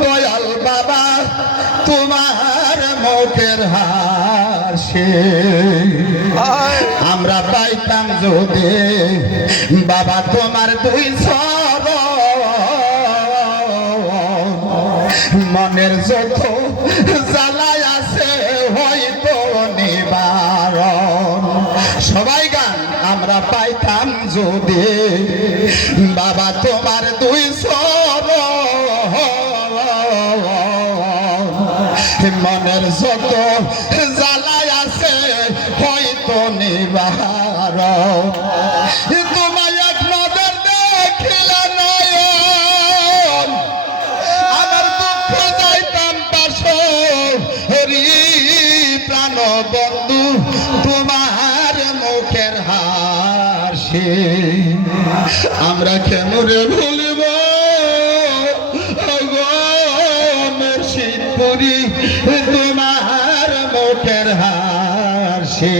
দয়াল বাবা তোমার মুখের হাসি আমরা পাইতাম যদি বাবা তোমার দুই মনের যত জ্বালায় আছে হয়তো নিবারণ সবাই গান আমরা পাইতাম যদি বাবা তোমার দুই মনের যত জ্বালায় আছে হয়তো নিবারণ তোমায় এক নজর দেখিলে নয়ন আমার দুঃখ যাইতাম পাশরি প্রাণ বন্ধু তোমার মুখের হাসি আমরা কেমনে ভুলিব মুর্শিদপুরি তোমার মুখের হাসি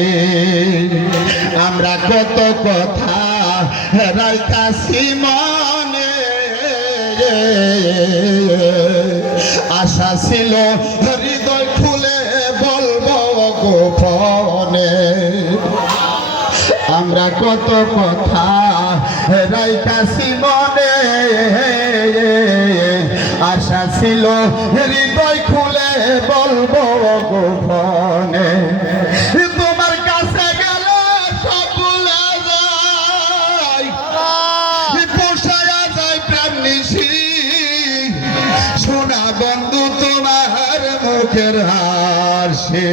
আমরা কত কথা রাইতাছি মনে আশা ছিল হৃদয় খুলে বলবো গোপনে আমরা কত কথা রাইতাছি মনে আশা ছিল হৃদয় খুলে বলবো গোপনে তোমার কাছে গেলে সব ভুলে যায় পোষায়া যায় প্রাণ নিশি শোনা বন্ধু তোমার মুখের হাসি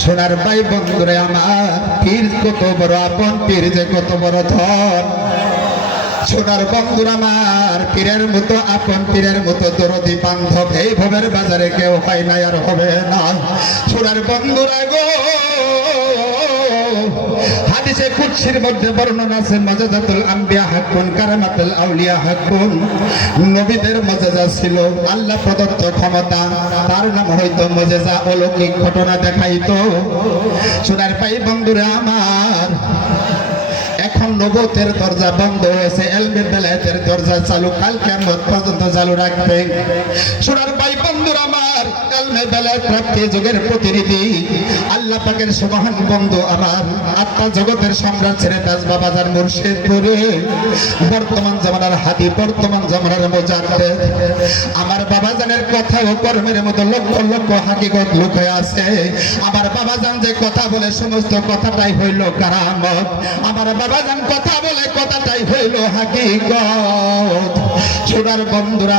সোনার ভাই বন্ধুরে আমার পীর কত বড় আপন পীর যে কত বড় ধন সোনার বন্ধুর আমার পীরের মতো আপন পীরের মতো দরদি বান্ধব এই ভবের বাজারে কেউ হয় না আর হবে না সোনার বন্ধুরা গো হাদিসে কুদসির মধ্যে বর্ণনা আছে মজাদাতুল আম্বিয়া হাক্কুন কারামাতুল আউলিয়া হাক্কুন নবীদের মজেজা ছিল আল্লাহ প্রদত্ত ক্ষমতা তার নাম হয়তো মজেজা অলৌকিক ঘটনা দেখাইতো সোনার ভাই বন্ধুরা আমার এখন নবুয়তের দরজা বন্ধ হয়েছে ইলমের বেলায়েতের দরজা চালু কাল কিয়ামত পর্যন্ত চালু রাখবে সোনার ভাই বন্ধুরা আমার ইলমের বেলায়েত প্রাপ্তি যুগের প্রতিনিধি আল্লাহ পাকের সুবহান বন্ধু আমার আত্মা জগতের সম্রাট ছেড়ে তাজ বাবাজান মুর্শিদপুরে বর্তমান জামানার হাদি বর্তমান জামানার মুজাদ্দিদ আমার বাবাজানের কথা ও কর্মের মধ্যে লক্ষ লক্ষ হাকিকত লুকিয়ে আছে আমার বাবাজান যে কথা বলে সমস্ত কথাটাই হইল কারামত আমার বাবাজান কথা বলে কথাটাই হইল হাকিকত সোনার বন্ধুরা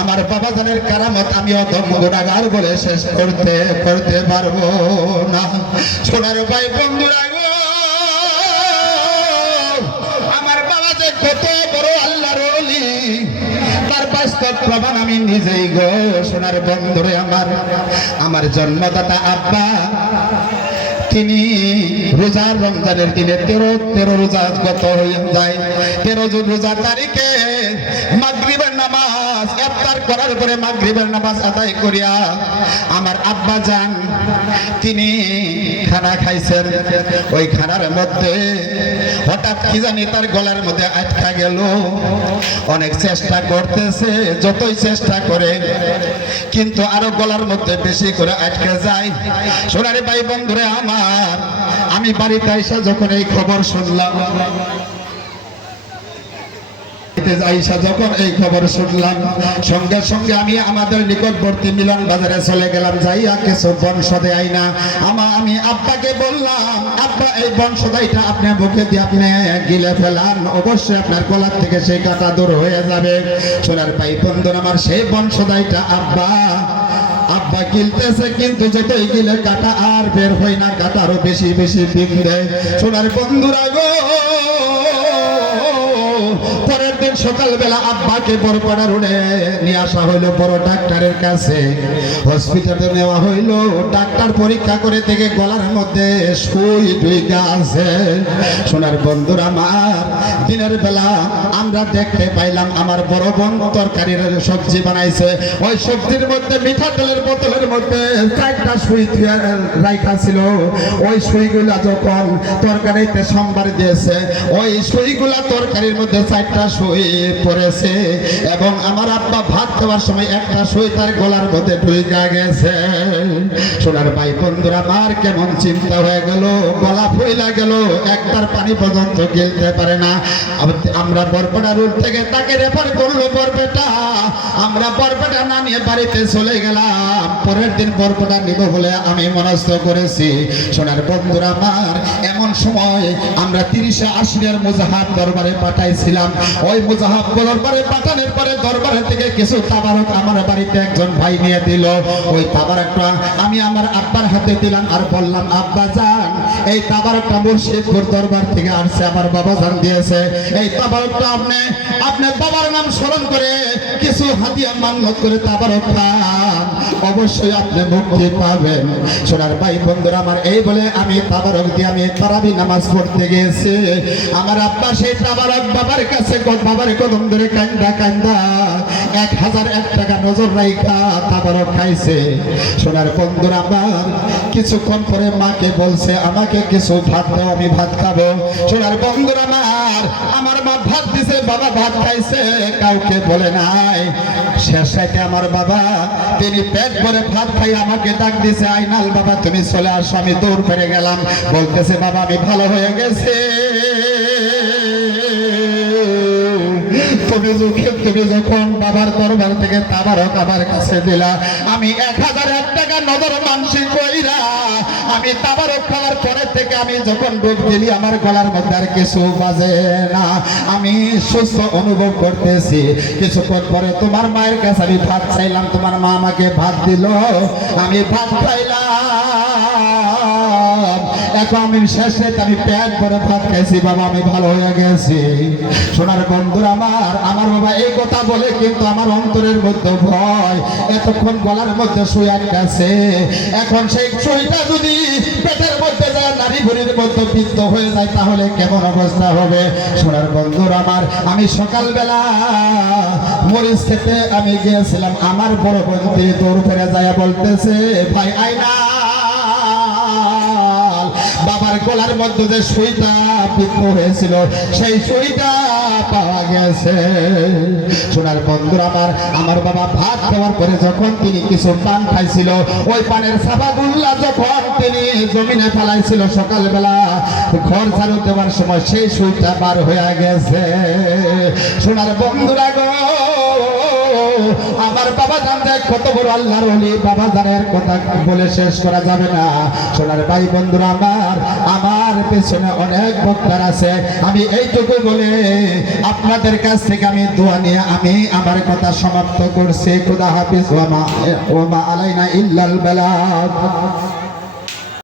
আমার বাবাজানের কারামত আমি অদম গুনাহগার বলে শেষ করতে পারবো না সোনার ভাই বন্ধুরা আমার বাবা যে কত বড় আল্লাহর ওলি তার বাস্তব প্রমাণ আমি নিজেই গো সোনার বন্ধুরে আমার জন্মদাতা আব্বা তিনি রোজার রমজানের দিনে 13 রোজা গত হয়ে যায় 13 রোজা তারিখে মাগরিবের নামাজ ইফতার করার পরে মাগরিবের নামাজ আদায় করিয়া আমার আব্বা যান তিনি খানা খাইছেন ওই খানার মধ্যে হঠাৎ কি জানি তার গলার মধ্যে আটকা গেল অনেক চেষ্টা করতেছে যতই চেষ্টা করে কিন্তু আরো গলার মধ্যে বেশি করে আটকে যায় সোনার ভাই বন্ধুরে আমি বাড়িতে এসে যখন এই খবর শুনলাম যখন এই খবর শুনলাম সঙ্গে সঙ্গে আমি আমাদের নিকটবর্তী মিলন বাজারে চলে গেলাম যাইয়া কিছু বনসদে আইনা আমি আব্বাকে বললাম আব্বা এই বনসদাইটা আপনি মুখে দিয়ে আপনি গিলে ফেলান অবশ্যই আপনার গলার থেকে সেই কাঁটা দূর হয়ে যাবে সোনার ভাই বন্ধুরা আমার সেই বনসদাইটা আব্বা গিলতেছে কিন্তু যতই গিলে কাঁটা আর বের হয় না কাঁটা আরো বেশি বেশি পিন দেয় সোনার বন্ধুরা গো পরের দিন সকালবেলা আব্বাকে বরপাড়া রোডে নিয়ে আসা হইলো বড় ডাক্তারের কাছে হসপিটালে নেওয়া হইলো ডাক্তার পরীক্ষা করে দেখে গলার মধ্যে সুই ঢুইকা আছে সোনার বন্ধুরা আমার দিনের বেলা আমরা দেখতে পাইলাম আমার বড় বোন তরকারির সবজি বানাইছে ওই সবজির মধ্যে মিঠা তেলের বোতলের মধ্যে 4টা সুই রাখা ছিল ওই সুইগুলা যখন তরকারিতে সম্বার দিয়েছে ওই সুইগুলা তরকারির মধ্যে 4টা সুই সুই পড়েছে এবং আমার আব্বা ভাত খাওয়ার সময় একটা সুই তার গলার মধ্যে ঢুইকা গেছে। সোনার ভাই বন্ধুরা, আমার কেমন চিন্তা হয়ে গেল, গলা ফুইলা গেল, একটার পানি পর্যন্ত গিলতে পারে না। আমরা বরপেটা রোড থেকে তাকে রেফার করলো বরপেটা। আমরা বরপেটা না নিয়ে বাড়িতে চলে গেলাম। পরের দিন বরপেটা নিব বলে আমি মনস্থ করেছি। সোনার বন্ধুরা আমার, এমন সময় আমরা 30 আশ্রিয়ার মুজাহাব দরবারে পাঠাইছিলাম। ওই মুজাহাব দরবারে পাঠানোর পরে দরবারে থেকে কিছু তাবারক আমার বাড়িতে একজন ভাই নিয়ে দিল। ওই তাবারকটা আমি আমার আব্বার হাতে দিলাম আর বললাম, আব্বা জান, এই তাবারকটা মুর্শিদপুর দরবার থেকে আসছে, আমার বাবা জান দিয়েছে। এই তাবারকটা আপনি আপনার বাবার নাম স্মরণ করে কিছু হাদিয়া মান্নত করে তাবারক খান, অবশ্যই আপনি মুক্তি পাবেন। সোনার ভাই বন্ধুরা আমার, এই বলে আমি তাবারক দিয়ে আমি তারাবি নামাজ পড়তে গেছি। আমার আব্বা সেই তাবারক বাবার কাছে বাবার কদম ধরে কান্দা কান্দা 1001 টাকা নজর রাইখা তাবারক খাইছে। সোনার বন্ধুরা আমার, কিছুক্ষণ পরে মাকে বলছে আমাকে কিছু ভাত দাও, আমি ভাত খাবো। সোনার বন্ধুরা আমার মা ভাত দিছে, বাবা ভাত খাইছে, কাউকে বলে নাই। শেষ রাতে আমার বাবা তিনি পেট ভরে ভাত খাই আমাকে ডাক দিছে, আইনাল বাবা তুমি চলে আসো। আমি দৌড় পেরে গেলাম, বলতেছে বাবা আমি ভালো হয়ে গেছে। তুমি যখন বাবার দরবার থেকে তাবারক আমার কাছে দিলা, আমি 1001 টাকা নজর মানসিক কইরা আমি তাবারক খাওয়ার পরে থেকে আমি যখন ডুব গেলি আমার গলার মধ্যে আর কিছু বাজে না, আমি সুস্থ অনুভব করতেছি। কিছুক্ষণ পরে তোমার মায়ের কাছে আমি ভাত চাইলাম, তোমার মা আমাকে ভাত দিল, আমি ভাত খাইলাম। এখন আমি শেষ রাতে আমি পেট ভরে ভাত খাইছি, বাবা আমি ভালো হয়ে গেছি। সোনার বন্ধুরা আমার বাবা এই কথা বলে কিন্তু আমার অন্তরের মধ্যে ভয়, এতক্ষণ গলার মধ্যে সুই আটকাছে। এখন সেই সুইটা যদি পেটের মধ্যে যায়, নারী ভুঁড়ির মধ্যে বিদ্ধ হয়ে যায়, তাহলে কেমন অবস্থা হবে? সোনার বন্ধুরা আমার, আমি সকালবেলা মরিচ খেতে আমি গিয়েছিলাম, আমার বড় বন্ধু দৌড় ফেরে যায় বলতেছে, ভাই আইনা বাবার গলার মধ্যে যে সুইটা বিদ্ধ হয়েছিল সেই সুইটা পাওয়া গেছে। সোনার বন্ধুরা আমার বাবা ভাত খাওয়ার পরে যখন তিনি কিছু পান খাইছিল, ওই পানের সাবাগুল্লা যখন তিনি জমিনে ফেলাইছিল সকালবেলা ঘর ঝাড়ু দেওয়ার সময় সেই সুইটা বার হয়ে গেছে। সোনার বন্ধুরা গো, আমার বাবা জানতে কত বড় আল্লাহর ওলি, বাবা জানের কথা বলে শেষ করা যাবে না। সোনার ভাই বন্ধুরা আমার পেছনে অনেক বক্তার আছে, আমি এইটুকু বলে আপনাদের কাছ থেকে আমি দোয়া নিয়ে আমি আমার কথা সমাপ্ত করছি। খুদা হাফিজ, ওয়া মা আলাইনা ইল্লাল বালাগ।